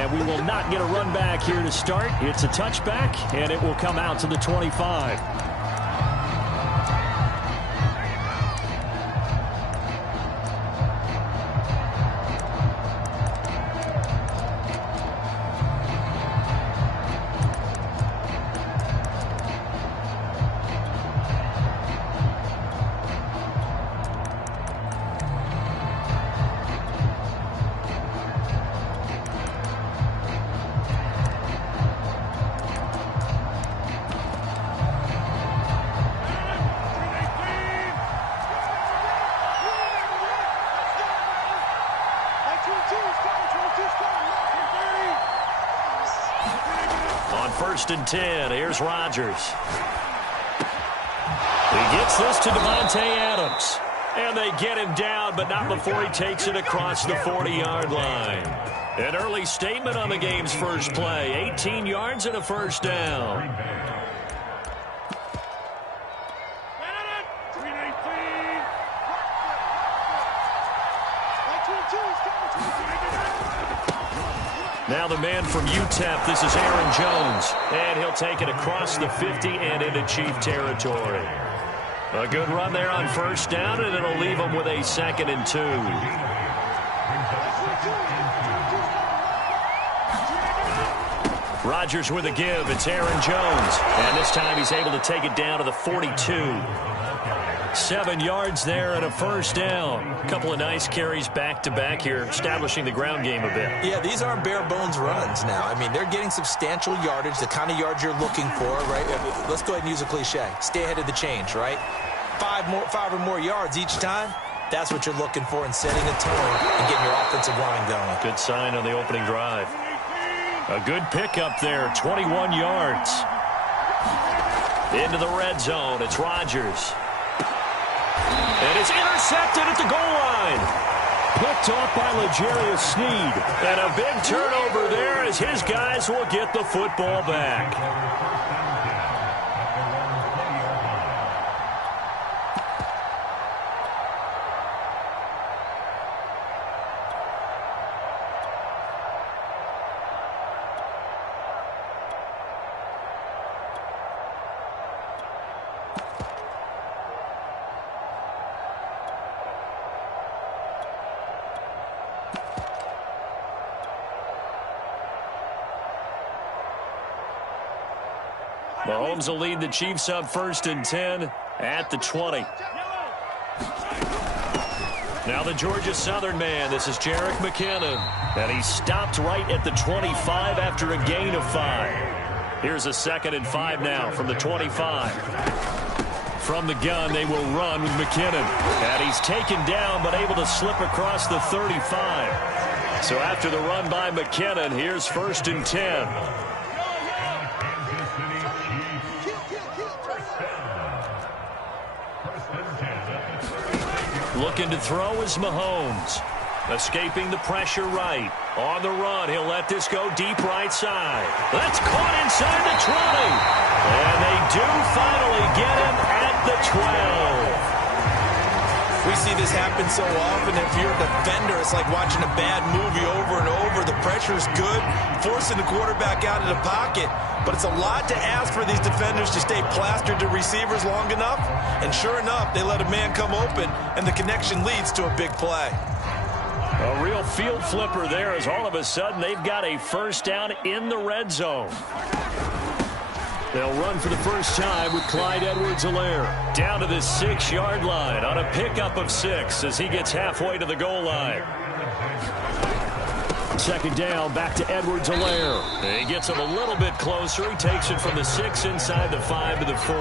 And we will not get a run back here to start. It's a touchback, and it will come out to the 25. On 1st and 10, here's Rodgers. He gets this to Davante Adams. And they get him down, but not before he takes it across the 40-yard line. An early statement on the game's first play. 18 yards and a first down. Now the man from UTEP, this is Aaron Jones. And he'll take it across the 50 and into Chief territory. A good run there on 1st down, and it'll leave them with a 2nd and 2. Rodgers with a give. It's Aaron Jones. And this time he's able to take it down to the 42. 7 yards there and a first down. A couple of nice carries back-to-back here, establishing the ground game a bit. Yeah, these aren't bare-bones runs now. I mean, they're getting substantial yardage, the kind of yards you're looking for, right? Let's go ahead and use a cliche. Stay ahead of the change, right? 5 or more yards each time. That's what you're looking for in setting a tone and getting your offensive line going. Good sign on the opening drive. A good pickup there, 21 yards. Into the red zone, it's Rodgers. And it's intercepted at the goal line. Picked off by L'Jarius Sneed. And a big turnover there as his guys will get the football back. Mahomes will lead the Chiefs up 1st and 10 at the 20. Now the Georgia Southern man. This is Jerick McKinnon. And he stopped right at the 25 after a gain of 5. Here's a 2nd and 5 now from the 25. From the gun, they will run with McKinnon. And he's taken down but able to slip across the 35. So after the run by McKinnon, here's 1st and 10. Looking to throw is Mahomes. Escaping the pressure right. On the run, he'll let this go deep right side. That's caught inside the 20. And they do finally get him at the 12. We see this happen so often. If you're a defender, it's like watching a bad movie over and over. The pressure's good, forcing the quarterback out of the pocket. But it's a lot to ask for these defenders to stay plastered to receivers long enough. And sure enough, they let a man come open, and the connection leads to a big play. A real field flipper there as all of a sudden they've got a first down in the red zone. They'll run for the first time with Clyde Edwards-Helaire down to the 6-yard line on a pickup of 6 as he gets halfway to the goal line. 2nd down, back to Edwards-Helaire. He gets him a little bit closer. He takes it from the 6 inside the 5 to the 4.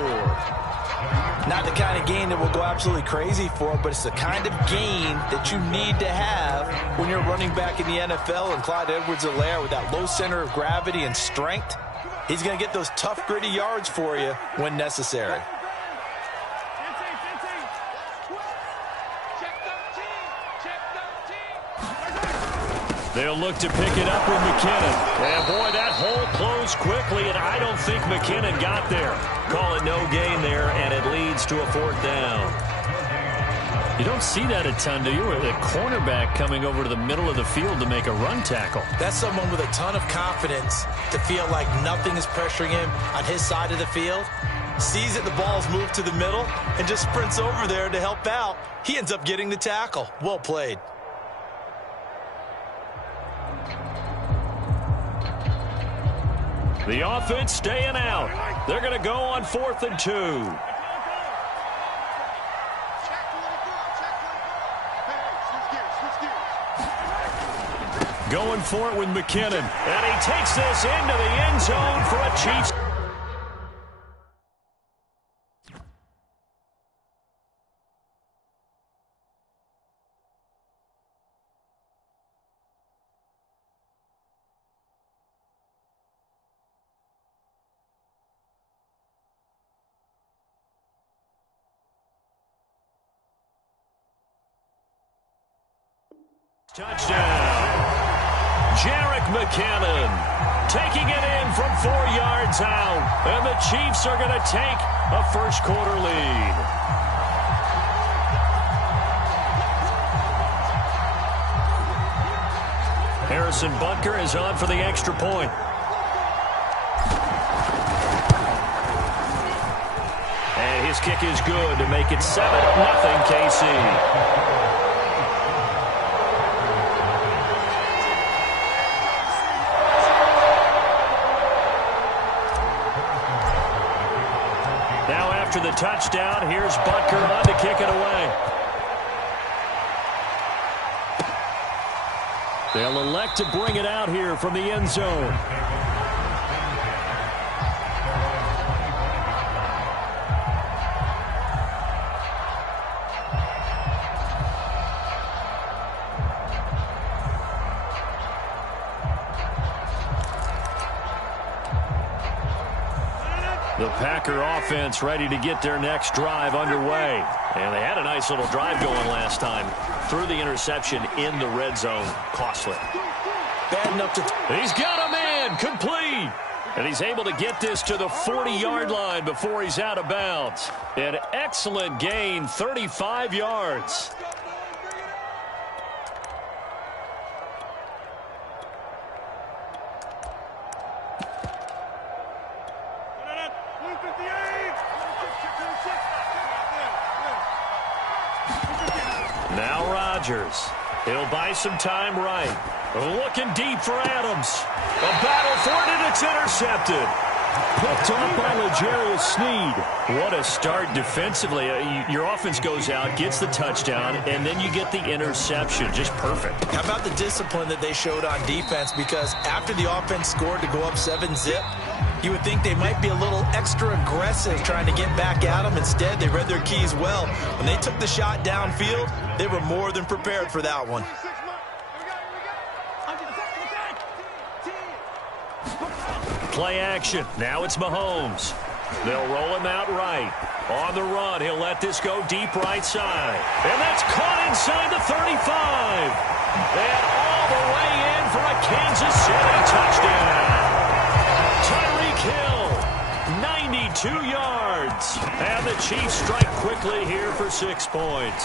Not the kind of gain that will go absolutely crazy for, but it's the kind of gain that you need to have when you're running back in the NFL. And Clyde Edwards-Helaire, with that low center of gravity and strength, he's going to get those tough, gritty yards for you when necessary. They'll look to pick it up with McKinnon. And boy, that hole closed quickly, and I don't think McKinnon got there. Call it no gain there, and it leads to a 4th down. You don't see that a ton, do you? With a cornerback coming over to the middle of the field to make a run tackle. That's someone with a ton of confidence to feel like nothing is pressuring him on his side of the field. Sees that the ball's moved to the middle and just sprints over there to help out. He ends up getting the tackle. Well played. The offense staying out. They're going to go on 4th and 2. Going for it with McKinnon. And he takes this into the end zone for a Chiefs. Touchdown. Jerick McKinnon taking it in from 4 yards out. And the Chiefs are going to take a first-quarter lead. Harrison Butker is on for the extra point. And his kick is good to make it 7-0 KC. After the touchdown, here's Butker on to kick it away. They'll elect to bring it out here from the end zone. The Packer offense ready to get their next drive underway. And they had a nice little drive going last time. Threw the interception in the red zone. Costly. Bad enough to... He's got a man. Complete. And he's able to get this to the 40-yard line before he's out of bounds. An excellent gain, 35 yards. Now Rodgers. He'll buy some time right. Looking deep for Adams. A battle for it, and it's intercepted. Picked off by L'Jarius Sneed. What a start defensively. Your offense goes out, gets the touchdown, and then you get the interception. Just perfect. How about the discipline that they showed on defense? Because after the offense scored to go up 7-zip, you would think they might be a little extra aggressive trying to get back at them. Instead, they read their keys well. When they took the shot downfield, they were more than prepared for that one. Play action. Now it's Mahomes. They'll roll him out right. On the run, he'll let this go deep right side. And that's caught inside the 35. And all the way in for a Kansas City touchdown. Tyreek Hill, 92 yards. And the Chiefs strike quickly here for 6 points.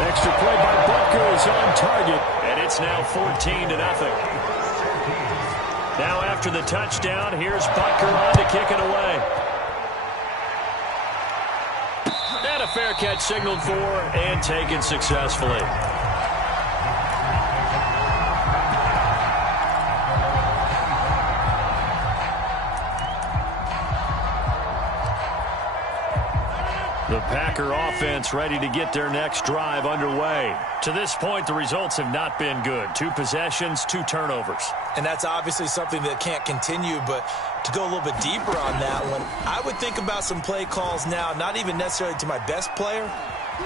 Extra play by Butker is on target. And it's now 14-0. Now after the touchdown, here's Butker on to kick it away. And a fair catch signaled for and taken successfully. The Packer offense ready to get their next drive underway. To this point, the results have not been good. 2 possessions, 2 turnovers. And that's obviously something that can't continue, but to go a little bit deeper on that one, I would think about some play calls now, not even necessarily to my best player,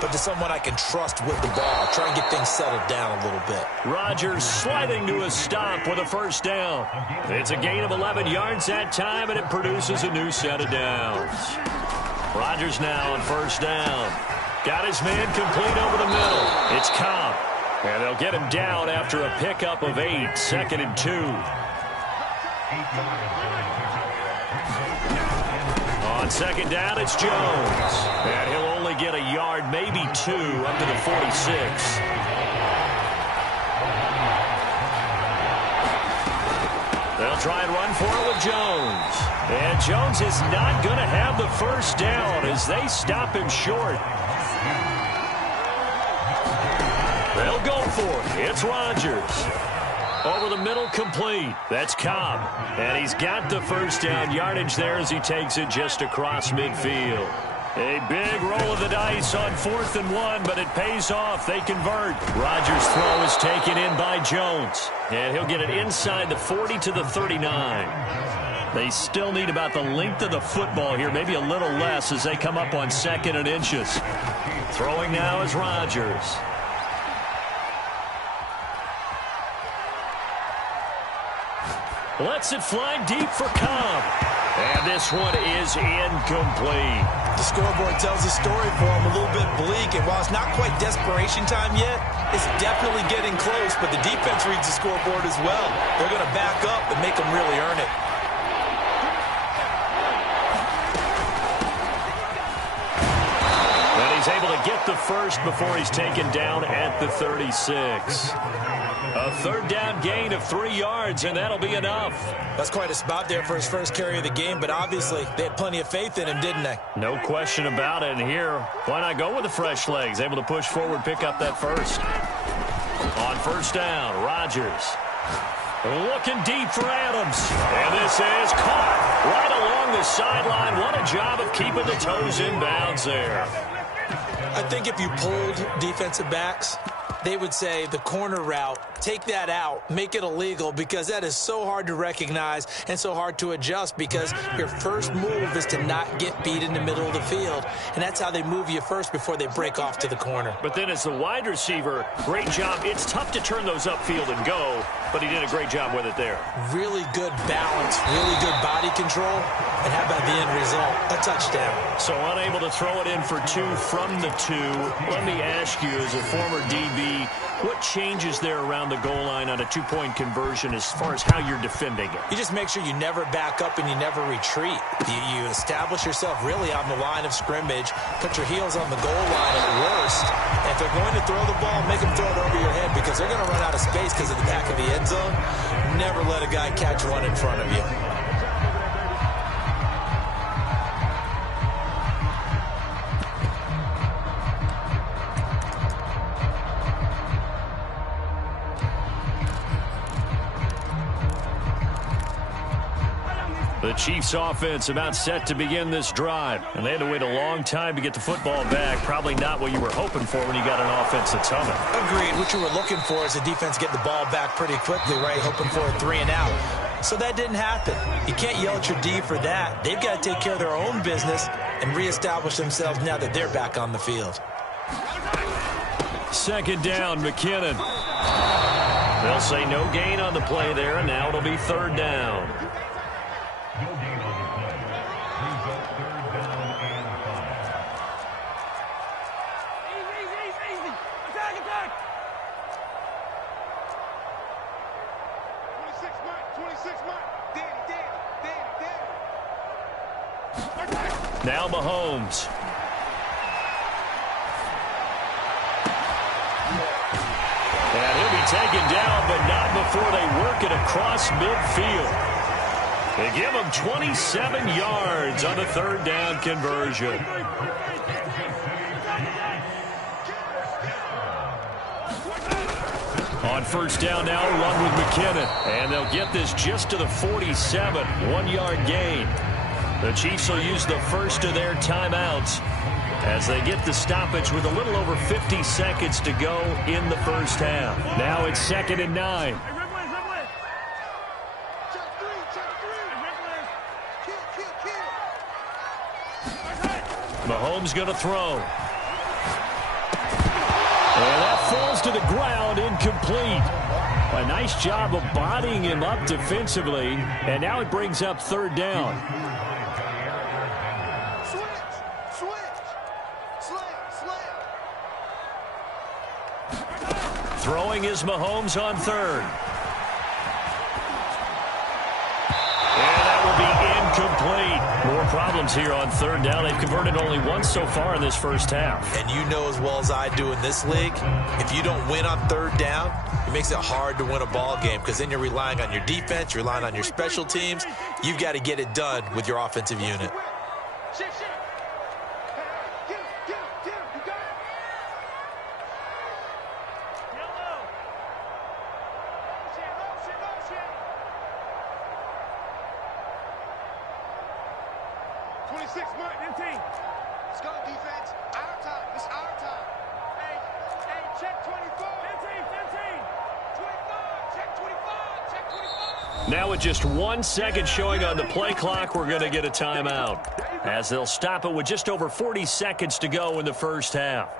but to someone I can trust with the ball. Try and get things settled down a little bit. Rodgers sliding to a stop with a first down. It's a gain of 11 yards that time, and it produces a new set of downs. Rodgers now on first down. Got his man complete over the middle. It's Cobb. And they'll get him down after a pickup of 8. 2nd and 2. On On second down, it's Jones. And he'll only get a yard, maybe 2, up to the 46. They'll try and run for it with Jones. And Jones is not going to have the first down as they stop him short. They'll go for it. It's Rodgers. Over the middle, complete. That's Cobb. And he's got the first down yardage there as he takes it just across midfield. A big roll of the dice on 4th and 1, but it pays off. They convert. Rodgers' throw is taken in by Jones. And he'll get it inside the 40 to the 39. They still need about the length of the football here, maybe a little less as they come up on 2nd and inches. Throwing now is Rodgers. Lets it fly deep for Cobb. And this one is incomplete. The scoreboard tells the story for him, a little bit bleak. And while it's not quite desperation time yet, it's definitely getting close. But the defense reads the scoreboard as well. They're going to back up and make them really earn it. And he's able to get the first before he's taken down at the 36. A 3rd down gain of 3 yards, and that'll be enough. That's quite a spot there for his first carry of the game, but obviously they had plenty of faith in him, didn't they? No question about it. And here, why not go with the fresh legs? Able to push forward, pick up that first. On 1st down, Rodgers. Looking deep for Adams. And this is caught right along the sideline. What a job of keeping the toes in bounds there. I think if you pulled defensive backs, they would say the corner route, take that out, make it illegal, because that is so hard to recognize and so hard to adjust, because your first move is to not get beat in the middle of the field. And that's how they move you first before they break off to the corner. But then as the wide receiver, great job. It's tough to turn those upfield and go, but he did a great job with it there. Really good balance, really good body control. And how about the end result? A touchdown. So unable to throw it in for 2 from the 2. Let me ask you, as a former DB, what changes there around the goal line on a 2-point conversion as far as how you're defending it? You just make sure you never back up and you never retreat. You establish yourself really on the line of scrimmage, put your heels on the goal line at worst. And if they're going to throw the ball, make them throw it over your head, because they're going to run out of space because of the back of the end zone. Never let a guy catch one in front of you. The Chiefs offense about set to begin this drive. And they had to wait a long time to get the football back. Probably not what you were hoping for when you got an offense that's humming. Agreed. What you were looking for is the defense get the ball back pretty quickly, right? Hoping for a 3 and out. So that didn't happen. You can't yell at your D for that. They've got to take care of their own business and reestablish themselves now that they're back on the field. 2nd down, McKinnon. They'll say no gain on the play there, and now it'll be 3rd down. Now Mahomes. And he'll be taken down, but not before they work it across midfield. They give him 27 yards on the 3rd down conversion. On 1st down now, run with McKinnon. And they'll get this just to the 47, 1-yard gain. The Chiefs will use the first of their timeouts as they get the stoppage with a little over 50 seconds to go in the first half. Now it's 2nd and 9. Mahomes going to throw. And that falls to the ground, incomplete. A nice job of bodying him up defensively, and now it brings up 3rd down. Throwing is Mahomes on 3rd. And that will be incomplete. incomplete. More problems here on third down. They've converted only once so far in this first half. And you know as well as I do in this league, if you don't win on third down, it makes it hard to win a ball game because then you're relying on your defense, you're relying on your special teams. You've got to get it done with your offensive unit. Let's go, defense. Our time. It's our time. Hey, check 24. 25. Check 25. Check 25. Now with just 1 second showing on the play clock, we're going to get a timeout, as they'll stop it with just over 40 seconds to go in the first half.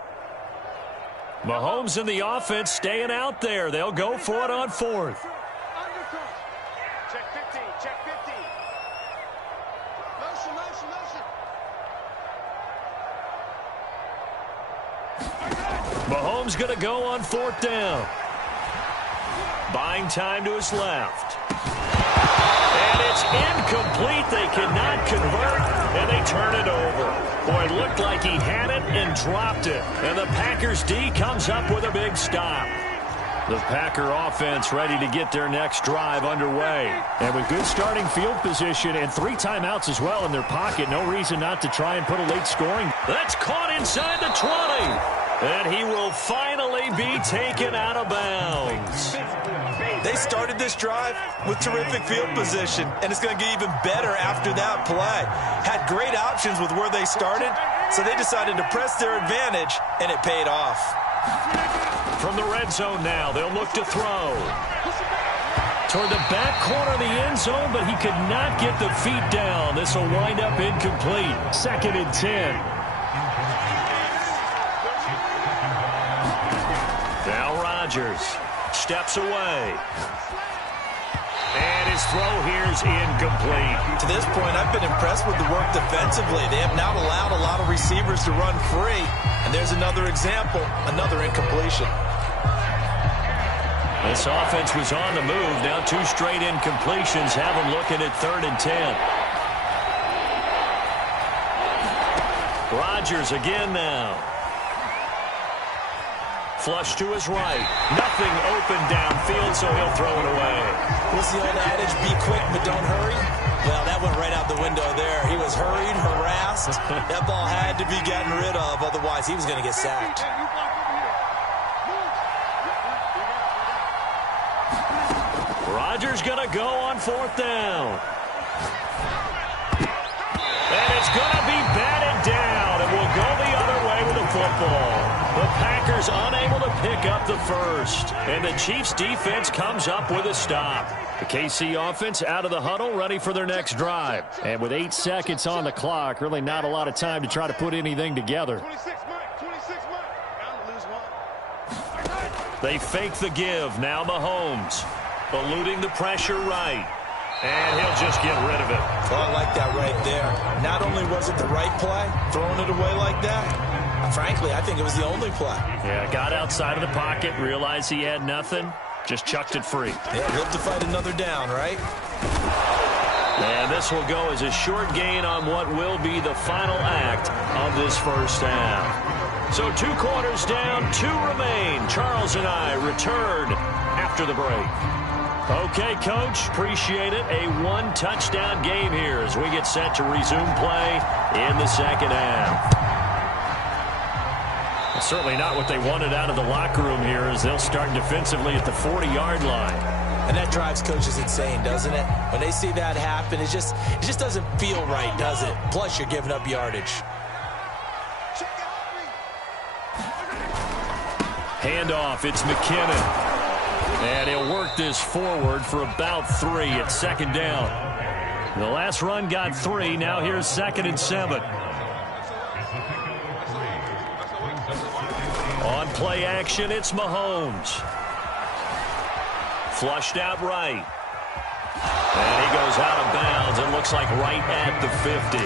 Mahomes and the offense staying out there. They'll go for it on fourth. Check 15. Check 15. Motion, motion, motion. Mahomes going to go on fourth down. Buying time to his left. And it's incomplete. They cannot convert, and they turn it over. Boy, it looked like he had it and dropped it. And the Packers D comes up with a big stop. The Packer offense ready to get their next drive underway. And with good starting field position and 3 timeouts as well in their pocket, no reason not to try and put a late scoring. That's caught inside the 20. And he will finally be taken out of bounds. They started this drive with terrific field position, and it's going to get even better after that play. Had great options with where they started, so they decided to press their advantage, and it paid off. From the red zone now, they'll look to throw. Toward the back corner of the end zone, but he could not get the feet down. This will wind up incomplete. 2nd and 10. Now Rodgers steps away. And his throw here is incomplete. To this point, I've been impressed with the work defensively. They have not allowed a lot of receivers to run free. And there's another example, another incompletion. This offense was on the move. Now 2 straight incompletions have them looking at 3rd and 10. Rodgers again now. Flush to his right. Nothing open downfield, so he'll throw it away. What's the old adage? Be quick, but don't hurry. Well, that went right out the window there. He was hurried, harassed. That ball had to be gotten rid of. Otherwise, he was going to get sacked. Rodgers going to go on 4th down. And it's going to be batted down. And will go the other way with the football. The Packers unable to pick up the first. And the Chiefs defense comes up with a stop. The KC offense out of the huddle, ready for their next drive. And with 8 seconds on the clock, really not a lot of time to try to put anything together. 26 Mike. 26 Mike. Bound to lose one. They fake the give. Now Mahomes eluding the pressure right. And he'll just get rid of it. Oh, I like that right there. Not only was it the right play, throwing it away like that, frankly, I think it was the only play. Yeah, got outside of the pocket, realized he had nothing, just chucked it free. Yeah, live to fight another down, right? And this will go as a short gain on what will be the final act of this first half. So 2 quarters down, 2 remain. Charles and I return after the break. Okay, Coach, appreciate it. A 1-touchdown game here as we get set to resume play in the second half. It's certainly not what they wanted out of the locker room here as they'll start defensively at the 40-yard line. And that drives coaches insane, doesn't it? When they see that happen, it just doesn't feel right, does it? Plus, you're giving up yardage. Handoff, it's McKinnon. And he'll work this forward for about 3 at 2nd down. The last run got 3. Now here's 2nd and 7. On play action, it's Mahomes. Flushed out right. And he goes out of bounds. It looks like right at the 50.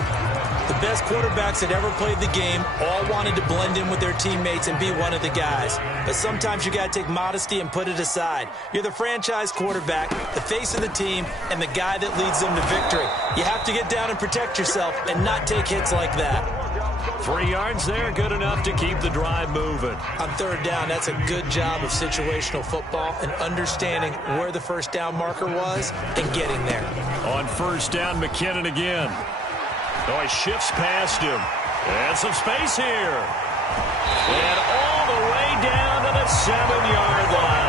The best quarterbacks that ever played the game all wanted to blend in with their teammates and be one of the guys. But sometimes you got to take modesty and put it aside. You're the franchise quarterback, the face of the team, and the guy that leads them to victory. You have to get down and protect yourself and not take hits like that. 3 yards there, good enough to keep the drive moving. On third down, that's a good job of situational football and understanding where the first down marker was and getting there. On first down, McKinnon again. Oh, he shifts past him. And some space here. And all the way down to the 7-yard line.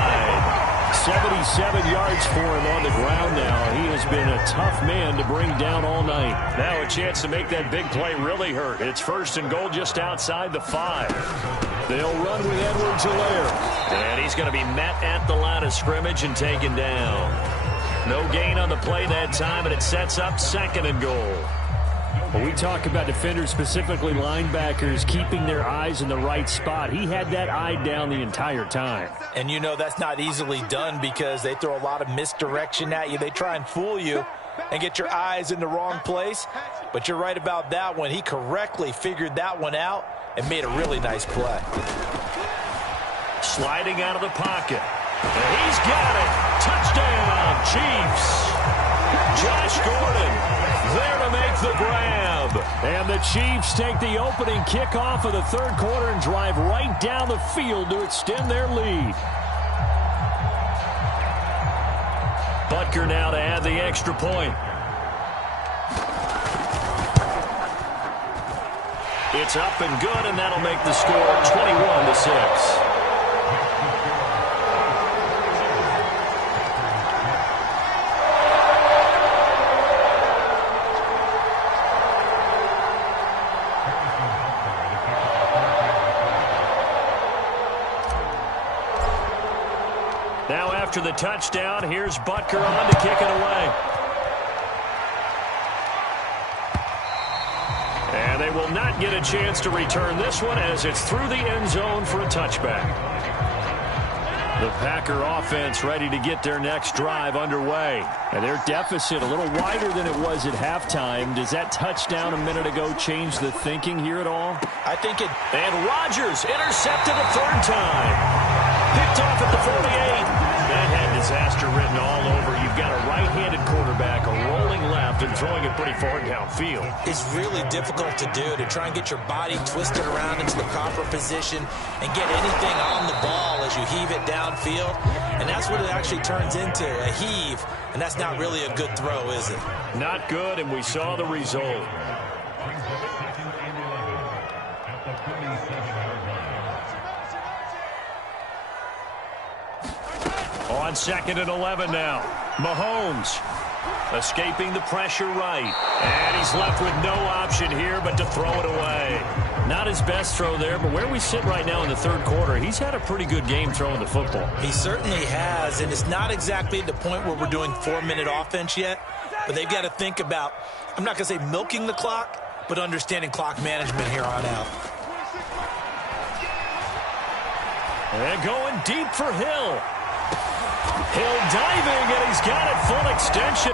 77 yards for him on the ground now. He has been a tough man to bring down all night. Now a chance to make that big play really hurt. It's first and goal just outside the 5. They'll run with Edwards-Helaire. And he's going to be met at the line of scrimmage and taken down. No gain on the play that time, and it sets up second and goal. When we talk about defenders, specifically linebackers, keeping their eyes in the right spot, he had that eye down the entire time. And you know that's not easily done because they throw a lot of misdirection at you. They try and fool you and get your eyes in the wrong place. But you're right about that one. He correctly figured that one out and made a really nice play. Sliding out of the pocket. And he's got it. Touchdown, Chiefs. Josh Gordon there to make the grab. And the Chiefs take the opening kickoff of the third quarter and drive right down the field to extend their lead. Butker now to add the extra point. It's up and good, and that'll make the score 21-6. Now after the touchdown, here's Butker on to kick it away. And they will not get a chance to return this one as it's through the end zone for a touchback. The Packer offense ready to get their next drive underway. And their deficit a little wider than it was at halftime. Does that touchdown a minute ago change the thinking here at all? I think it. And Rodgers intercepted a third time. Picked off at the 48. That had disaster written all over. You've got a right-handed quarterback, a rolling left, and throwing it pretty far downfield. It's really difficult to do, to try and get your body twisted around into the proper position and get anything on the ball as you heave it downfield. And that's what it actually turns into, a heave. And that's not really a good throw, is it? Not good, and we saw the result. On second and 11 now. Mahomes escaping the pressure right. And he's left with no option here but to throw it away. Not his best throw there, but where we sit right now in the third quarter, he's had a pretty good game throwing the football. He certainly has, and it's not exactly at the point where we're doing 4-minute offense yet, but they've got to think about, I'm not going to say milking the clock, but understanding clock management here on out. And going deep for Hill. Hill diving, and he's got it full extension.